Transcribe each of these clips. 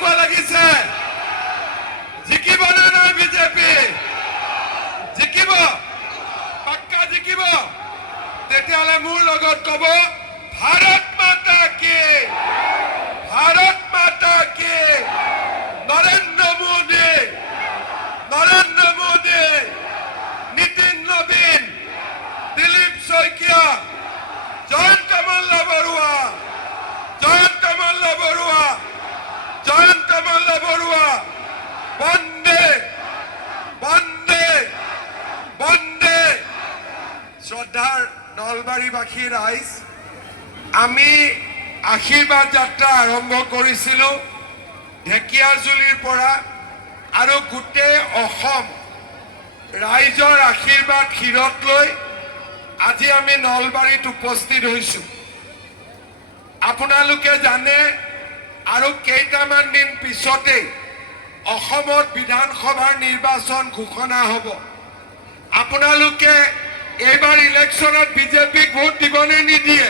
কেনেকুৱা লাগিছে? জিকিব নে নাই বিজেপি? জিকিব? পাক্কা জিকিব? তেতিয়াহ'লে মোৰ লগত ক'ব, ভাৰত মাতা কি, ভাৰত মাতা কি, নৰেন্দ্ৰ মোদী, নৰেন্দ্ৰ মোদী, নীতিন নবীন, দিলীপ শইকীয়া, জয়ন্ত মল্ল বৰুৱা, জয়ন্ত মল্ল বৰুৱা, জয়ন্ত মল্ল বৰুৱা, বন্দে বন্দে বন্দে। শ্ৰদ্ধাৰ নলবাৰীবাসী ৰাইজ, আমি আশীৰ্বাদ যাত্ৰা আৰম্ভ কৰিছিলোঁ ঢেকিয়াজুলিৰ পৰা, আৰু গোটেই অসম ৰাইজৰ আশীৰ্বাদ শিৰত লৈ আজি আমি নলবাৰীত উপস্থিত হৈছোঁ। আপোনালোকে জানে আৰু কেইটামান দিন পিছতেই অসমত বিধানসভাৰ নিৰ্বাচন ঘোষণা হ'ব। আপোনালোকে এইবাৰ ইলেকশ্যনত বিজেপিক ভোট দিবনে নিদিয়ে?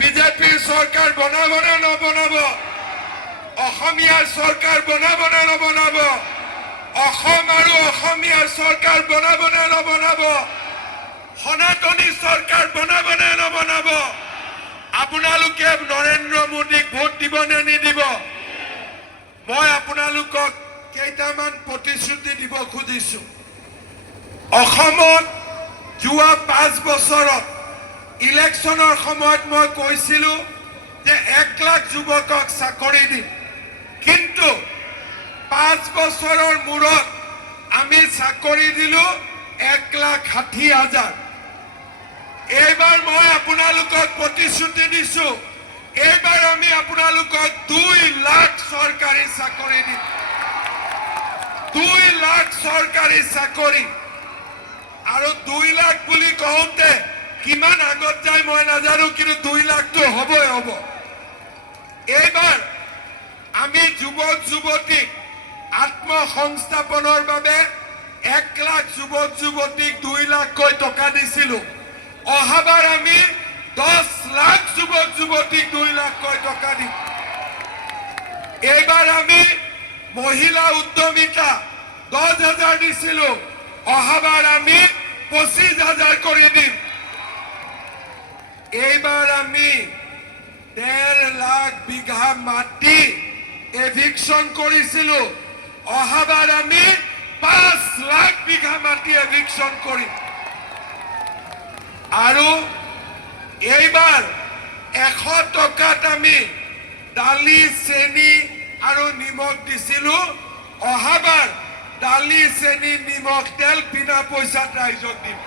বিজেপিৰ চৰকাৰ বনাব নে নবনাব? অসমীয়াৰ চৰকাৰ বনাব নে নবনাব? অসম আৰু অসমীয়াৰ চৰকাৰ বনাব নে নবনাব? সনাতনী চৰকাৰ বনাব নে নবনাব? আপোনালোকে নৰেন্দ্ৰ মোদীক ভোট দিব নে নিদিব? মই আপোনালোকক কেইটামান প্ৰতিশ্ৰুতি দিব খুজিছোঁ। অসমত যোৱা 5 বছৰত ইলেকশ্যনৰ সময়ত মই কৈছিলোঁ যে 1 লাখ যুৱকক চাকৰি দিম, কিন্তু 5 বছৰৰ মূৰত আমি চাকৰি দিলোঁ 1,60,000। এইবাৰ মই আপোনালোকক প্ৰতিশ্ৰুতি দিছোঁ, এইবাৰ আমি আপোনালোকক 2 লাখ চৰকাৰী চাকৰি দিম। 2 লাখ চৰকাৰী চাকৰি। আৰু 2 লাখ বুলি কওঁতে কিমান আগত যায় মই নাজানো, কিন্তু 2 লাখটো হ'বই হ'ব। এইবাৰ আমি যুৱক যুৱতীক আত্মসংস্থাপনৰ বাবে 1 লাখ যুৱক যুৱতীক 2 লাখকৈ টকা দিছিলোঁ। অহাবাৰ আমি 10 লাখ যুৱক যুৱতীক 2 লাখকৈ টকা দিম। এইবাৰ আমি মহিলা উদ্যমিতা 10,000 দিছিলোঁ, অহাবাৰ আমি 25,000 কৰি দিম। এইবাৰ আমি 1.5 লাখ বিঘা মাটি এভিকশ্যন কৰিছিলোঁ, অহাবাৰ আমি 5 লাখ বিঘা মাটি এভিকশ্যন কৰিম। আৰু এইবাৰ 100 টকাত আমি দালি, চেনি আৰু নিমখ দিছিলোঁ, অহাবাৰ দালি, চেনি, নিমখ, তেল বিনা পইচাত ৰাইজক দিম।